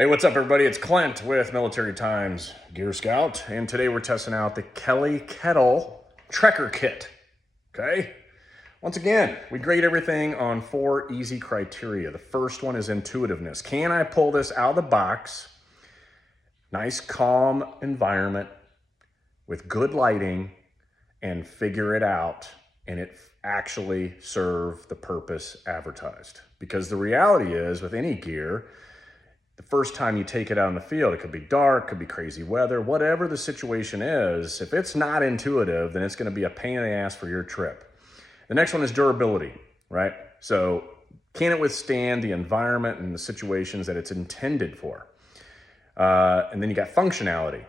Hey, what's up everybody? It's Clint with Military Times Gear Scout, and today we're testing out the Kelly Kettle Trek Kit, okay? Once again, we grade everything on 4 easy criteria. The first one is intuitiveness. Can I pull this out of the box? Nice, calm environment with good lighting and figure it out, and it actually serve the purpose advertised. Because the reality is, with any gear, the first time you take it out in the field, it could be dark, could be crazy weather, whatever the situation is, if it's not intuitive, then it's gonna be a pain in the ass for your trip. The next one is durability, right? So can it withstand the environment and the situations that it's intended for? And then you got functionality.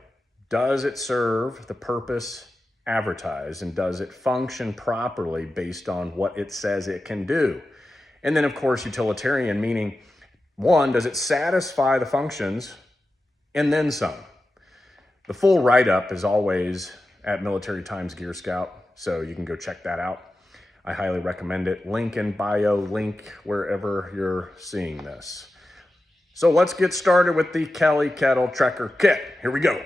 Does it serve the purpose advertised, and does it function properly based on what it says it can do? And then of course, utilitarian, meaning one, does it satisfy the functions and then some? The full write-up is always at Military Times Gear Scout, so you can go check that out. I highly recommend it. Link in bio, link wherever you're seeing this. So let's get started with the Kelly Kettle Trek Kit. Here we go.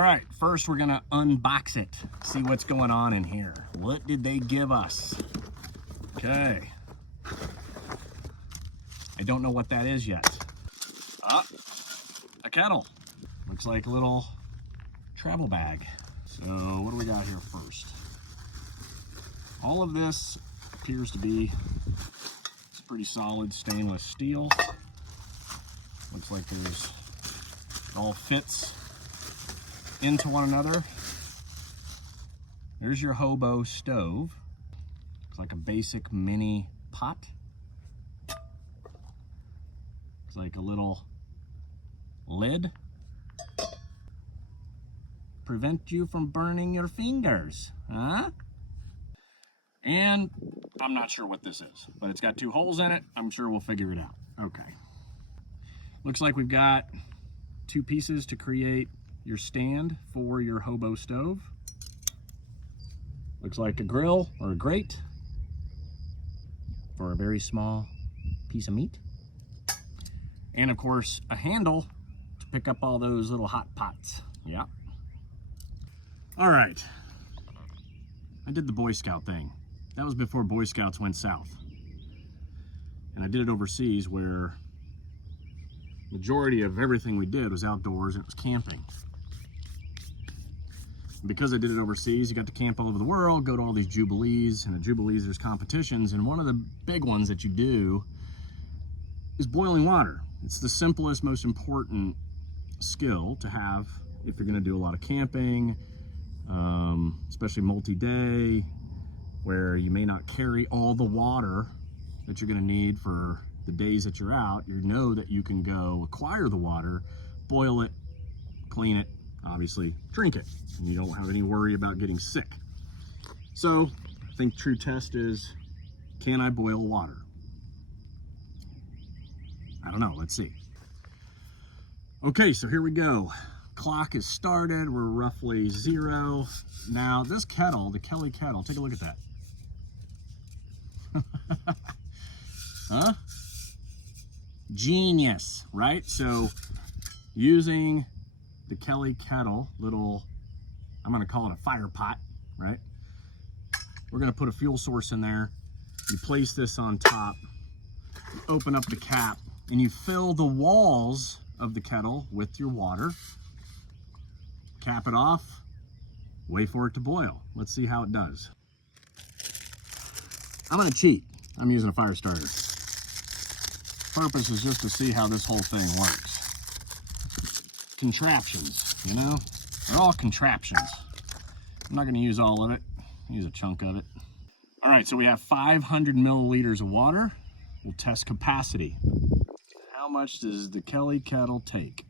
All right, first we're gonna unbox it, see what's going on in here. What did they give us? Okay. I don't know what that is yet. Ah, a kettle. Looks like a little travel bag. So what do we got here first? All of this appears to be pretty solid stainless steel. Looks like it all fits into one another. There's your hobo stove. Looks like a basic mini pot. Looks like a little lid. Prevent you from burning your fingers, huh? And I'm not sure what this is, but it's got 2 holes in it. I'm sure we'll figure it out. Okay. Looks like we've got 2 pieces to create your stand for your hobo stove. Looks like a grill or a grate for a very small piece of meat. And of course, a handle to pick up all those little hot pots. Yeah. All right. I did the Boy Scout thing. That was before Boy Scouts went south. And I did it overseas where majority of everything we did was outdoors and it was camping. Because I did it overseas, you got to camp all over the world, go to all these jubilees, and at jubilees there's competitions, and one of the big ones that you do is boiling water. It's the simplest, most important skill to have if you're gonna do a lot of camping, especially multi-day, where you may not carry all the water that you're gonna need for the days that you're out. You know that you can go acquire the water, boil it, clean it, obviously drink it, and you don't have any worry about getting sick. So I think true test is, can I boil water? I don't know, let's see. Okay, so here we go. Clock is started, we're roughly 0. Now this kettle, the Kelly Kettle, take a look at that. Huh? Genius, right? So using the Kelly Kettle little, I'm gonna call it a fire pot, right? We're gonna put a fuel source in there. You place this on top, you open up the cap, and you fill the walls of the kettle with your water. Cap it off, wait for it to boil. Let's see how it does. I'm gonna cheat. I'm using a fire starter. Purpose is just to see how this whole thing works. Contraptions, you know? They're all contraptions. I'm not going to use all of it. I'll use a chunk of it. All right, so we have 500 milliliters of water. We'll test capacity. How much does the Kelly Kettle take?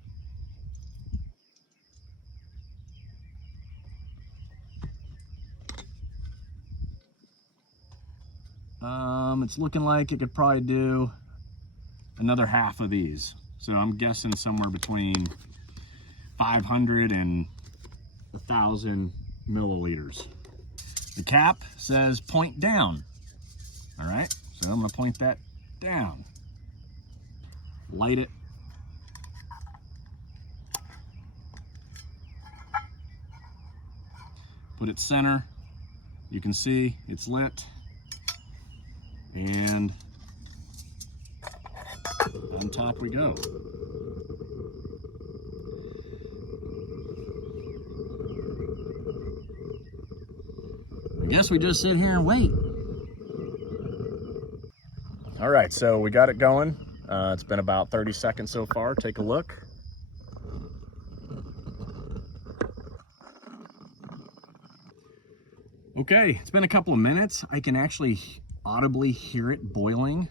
It's looking like it could probably do another half of these. So I'm guessing somewhere between 500 and 1,000 milliliters. The cap says point down. All right, so I'm gonna point that down. Light it. Put it center. You can see it's lit. And on top we go. I guess we just sit here and wait. All right, so we got it going. It's been about 30 seconds so far. Take a look. Okay, it's been a couple of minutes. I can actually audibly hear it boiling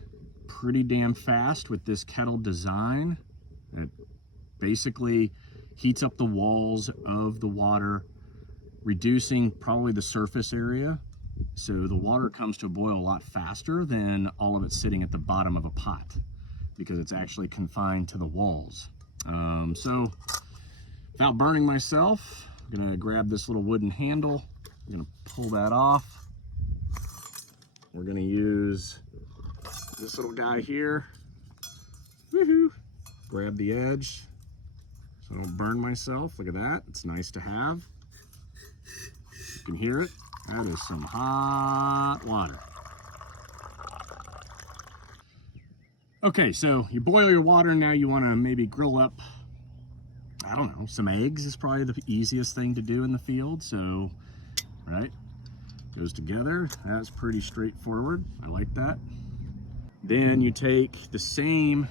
pretty damn fast with this kettle design. It basically heats up the walls of the water, reducing probably the surface area. So the water comes to a boil a lot faster than all of it sitting at the bottom of a pot, because it's actually confined to the walls. So without burning myself, I'm gonna grab this little wooden handle. I'm gonna pull that off. We're gonna use this little guy here. Woohoo! Grab the edge so I don't burn myself. Look at that, it's nice to have. You can hear it. That is some hot water. Okay, so you boil your water. Now you wanna maybe grill up, I don't know, some eggs is probably the easiest thing to do in the field. So, right, goes together. That's pretty straightforward. I like that. Then you take the same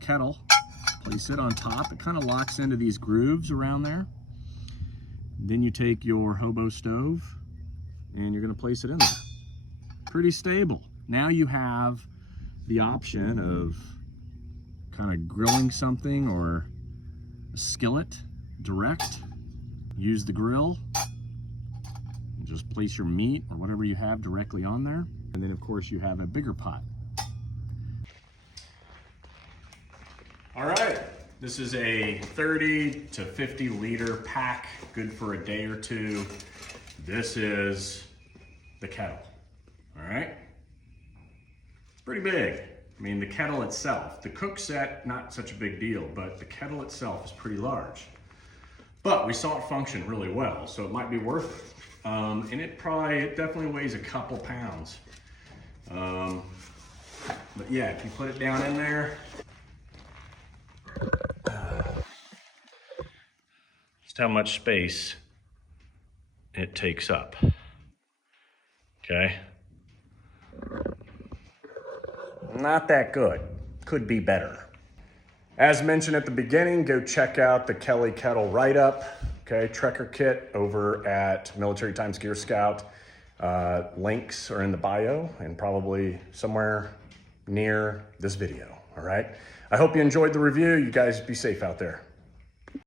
kettle, place it on top. It kind of locks into these grooves around there. Then you take your hobo stove and you're gonna place it in there. Pretty stable. Now you have the option of kind of grilling something or a skillet direct. Use the grill. Just place your meat or whatever you have directly on there. And then of course you have a bigger pot. All right, this is a 30 to 50 liter pack, good for a day or two. This is the kettle, all right? It's pretty big. I mean, the kettle itself, the cook set, not such a big deal, but the kettle itself is pretty large. But we saw it function really well, so it might be worth it. And it definitely weighs a couple pounds. But yeah, if you put it down in there, just how much space it takes up. Okay. Not that good. Could be better. As mentioned at the beginning, go check out the Kelly Kettle write-up. Okay, Trekker kit over at Military Times Gear Scout. Links are in the bio and probably somewhere near this video, all right? I hope you enjoyed the review. You guys be safe out there.